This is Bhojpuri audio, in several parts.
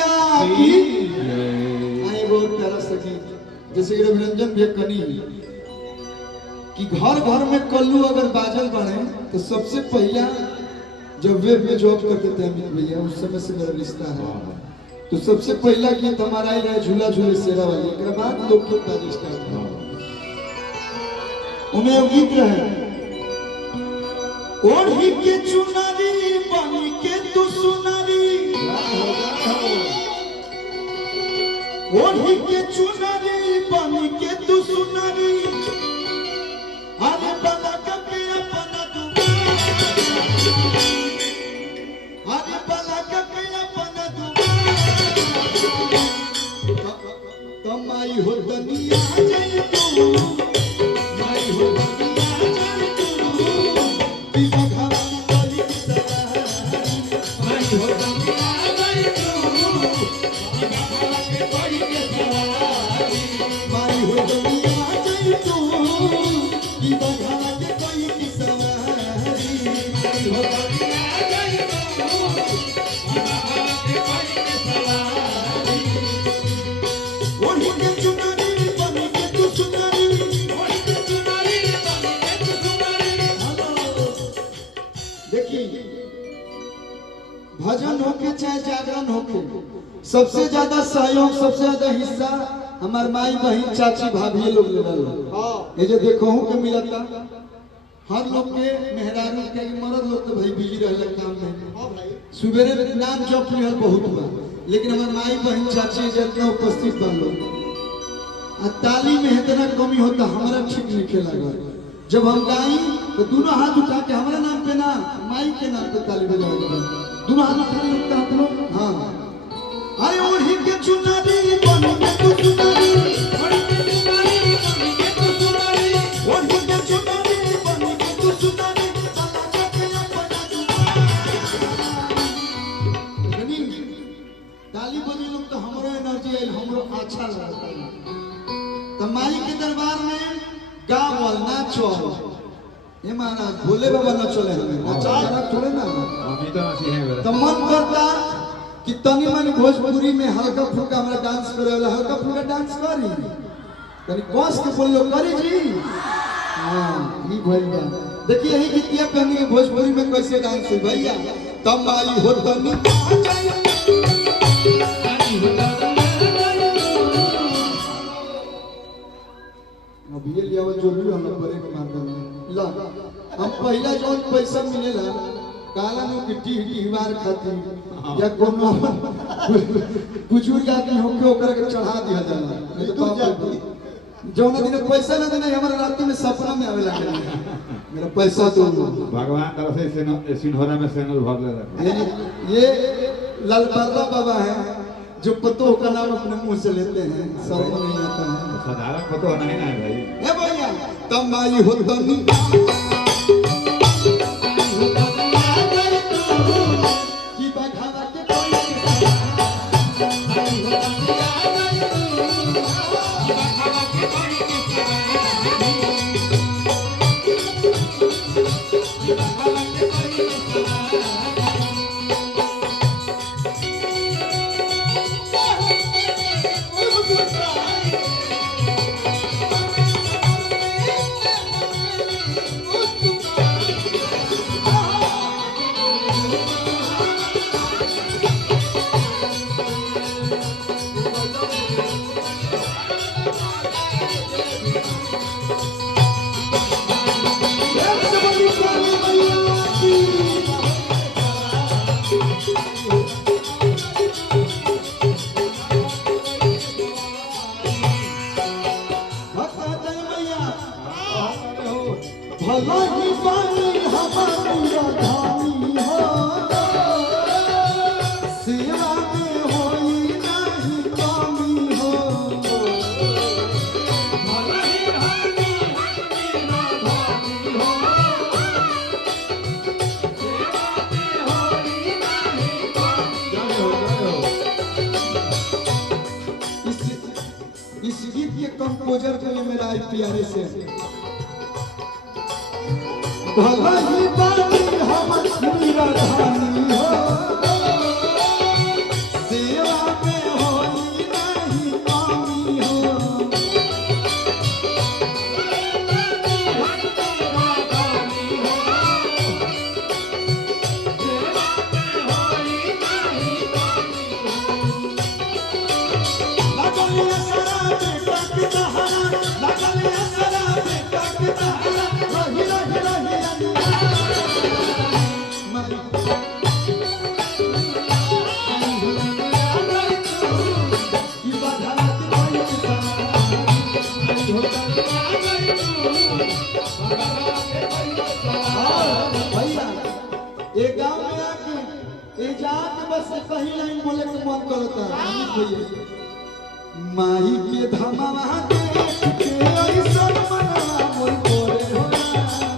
मैया की आई वो प्यारा सखी जैसे कि रविरंजन भी कनी कि घर घर में कल्लू अगर बाजल बने तो सबसे पहला जब वेब में जॉब करते थे अमित भैया उस समय से मेरा रिश्ता है तो सबसे पहला गीत हमारा ही रहे झूला झूले शेरा वाली एक बाद लोकगीत का रिश्ता था उन्हें गीत रहे ओढ़ी के चुनरी बनी के तू सुनरी ओढ़ी के चुनरी बनी के तू सुनरी अरे बना के अपना अरे बना के अपना तमाई हो दुनिया जय तू माई हो भजन होके चाहे जागरण होके सबसे ज्यादा सहयोग सबसे ज्यादा हिस्सा हमार माई बहन चाची भाभी लोग ले रहा ये जो देखो के मिला था हर लोग के मेहरारू के मर्द लोग तो भाई बिजी रहले काम में सुबेरे नाम जप लिहल बहुत हुआ लेकिन हमार माई बहन चाची जितना उपस्थित बन लोग आ ताली में इतना कमी होता हमारा ठीक नहीं खेला जब हम गाई तो दोनों हाथ उठा के हमारे नाम पे ना माई के नाम पे ताली बजाओगे दोनों हाथ उठा के आप लोग हाँ अरे ओढ़ी के चुनरी बन के तू सुनरी ओढ़ी के चुनरी बन के तू सुनरी ओढ़ी के चुनरी बन के तू सुनरी चला के अपना दुआनी ताली बजे लोग तो हमरो एनर्जी आइल हमरो अच्छा लगता तो माई के दरबार में गावल नाचल ये महाराज भोले बाबा न चले हमें नाचा चले ना अभी तो नसी है तो मन करता कि तनी मनी भोजपुरी में हल्का फुल्का हमरा डांस करे वाला हल्का फुल्का डांस करी तनी कस के बोल लो करी जी हां ई भइल देखिए यही गीतिया पे हमनी भोजपुरी में कैसे डांस हुई भैया तम आई हो तनी अभी ये लिया जो भी हम ब्रेक मार देंगे ला हम पहला जो पैसा मिलेला काला नो की टीवार खाती या कोनो बुजुर्ग आदमी होके ओकरा के चढ़ा दिया जाला नहीं तो जौन दिन पैसा ना देना हमारा रात में सपना में आवे लगे मेरा पैसा दो भगवान तरफ से सिंधोरा में सेनल भर ले ये लालबाबा बाबा है जो पतों का नाम अपने मुंह से लेते हैं शर्म नहीं आता है साधारण पतो नहीं ना भाई ए भैया तम आई हो तनी की बघावा के कोई भला ही बानी हमारी राधानी हो सेवा में होई नहीं कमी हो भला ही बानी हमारी राधानी हो सेवा में होई नहीं कमी इस गीत के कंपोजर को ये मेरा प्यारे से भला ही बानी हमारी राधानी हो सेवा से कहीं लाइन बोले के मन करता अमित भैया माई के धमावा देख के ऐसन मनवा मोर कोरे होला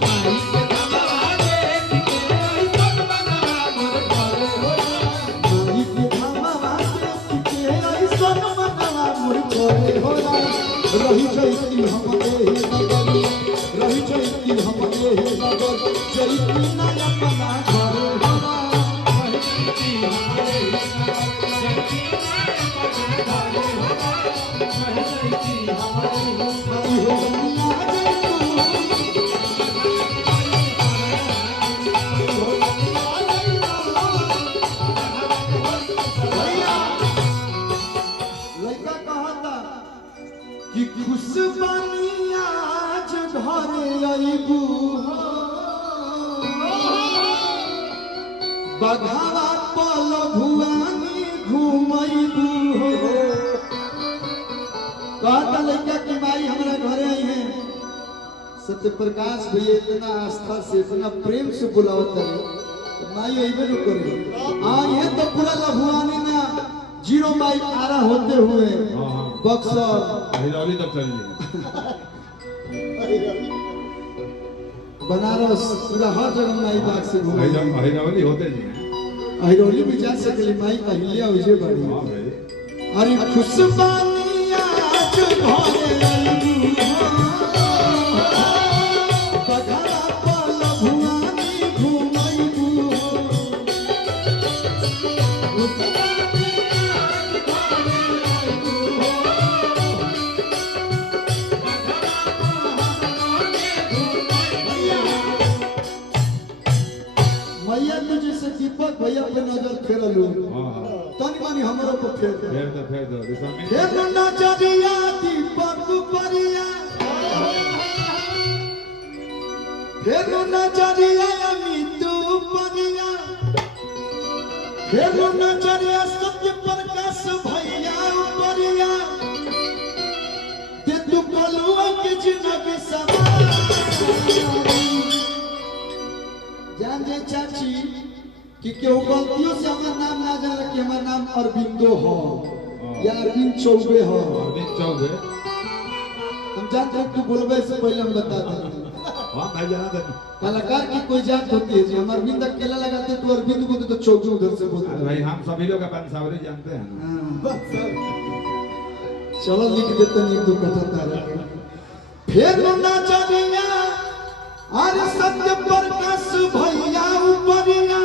माई के धमावा देख के ऐसन मनवा मोर कोरे होला माई के धमावा देख के ऐसन मनवा मोर कोरे होला रही जैती हम एही नगर रही जैती हम एही नगर जैती ना अपना घर होला रही जैती हम एही नगर जैती ना अपना घर होला रही जैती हम एही नगर हो दुनिया लड़का कहता कि खुशबानी आज घरे अइबू बघावा पल भुआनी घूमइबू कहता लड़का कि माई हमारा घरे आई है सत्य प्रकाश भैया इतना आस्था से इतना प्रेम से बुलावत है तो माई अइबे न करे हाँ ये तो पूरा लभुआनी ना जीरो माइल आरा होते हुए बक्सर हिरौली तक चल जाए बनारस पूरा हर जगह माई बाग से घूमे हिरौली होते जी हिरौली में जा सकली माई अहिल्या विजय बाड़ी हां भाई अरे खुशबानी आज घरे अइबू बघावा पल भुआनी घूमइबू मैया तू जैसे दीपक भैया पे नजर फेरलू हां हां तनी मानी हमरो पे फेर दे फेर दो दिशा में फेर नजरिया दीपक परिया फेर नजरिया अमित परिया फेर नजरिया सत्य प्रकाश भैया परिया ते तू कलुआ के जिंदगी सवार जान जे चाची कि केहू गलतियों से हमार नाम ना जाने कि हमार नाम अरविंदो हो या अरविंद चौबे हो अरविंद चौबे हम जानते हैं तू बोलबे से पहले हम बता दें हां भाई जाना दे कलाकार की कोई जात होती है जी हम अरविंद अकेला लगाते तो अरविंद को तो चौबे उधर से बोलते अरे भाई हम सभी लोग अपन सावरी जानते हैं हाँ। चलो लिख देते हैं एक दो कथा तारा फिर ना चलिया अरे सत्य प्रकाश भैया उपरिया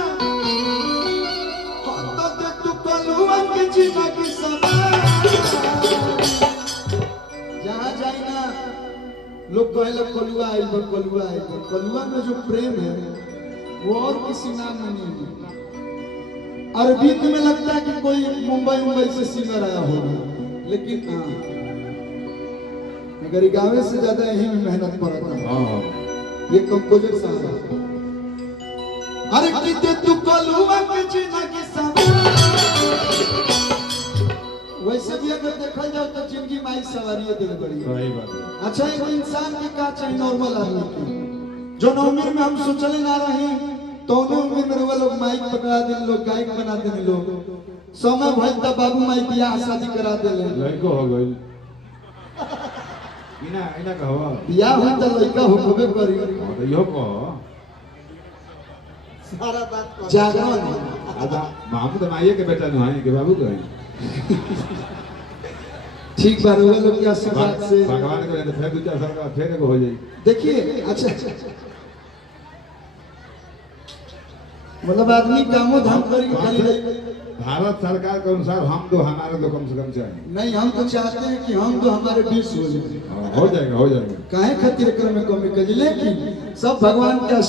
तो तू कलुआ के जिंदगी सवार जहाँ जाए ना लोग कहले कलुआ आइल बा कलुआ आइल बा कलुआ में जो प्रेम है वो और किसी नाम में नहीं है अरविंद में लगता है कि कोई मुंबई से सिंगर आया होगा लेकिन हाँ अगर गाँव से ज्यादा यही में मेहनत पड़ा था हां ये कंपोजर साहब है अरे किते तू कलुआ के जिंदगी सवार वैसे भी अगर देखल जाओ तो जिंदगी माई सवारी दे बड़ी सही बात है अच्छा एक इंसान के का चाहिए नॉर्मल आदमी के जो उम्र में हम सोचले ना रहे तो उम्र में वो लोग माइक पकड़ा देने लोग गायक बना देने लोग समय भइल त बाबू माई बियाह शादी करा देले लड़को हो गई इना इना कहवा बियाह हुई त लड़का होबे करी तो यो को सारा बात जागरण आदा मामू तो माइये के बेटा न है के बाबू कहीं ठीक बार वो लोग के आशीर्वाद से भगवान को तो फिर दूसरा साल का फिर एगो हो जाई देखिए अच्छा मतलब आदमी कामो धाम करी खाली भारत सरकार के अनुसार हम दो हमारे दो कम से कम चाहिए नहीं हम तो चाहते हैं कि हम तो हमारे 20 हो जाए हो जाएगा काहे खातिर क्रम में कमी कर लेकिन सब भगवान के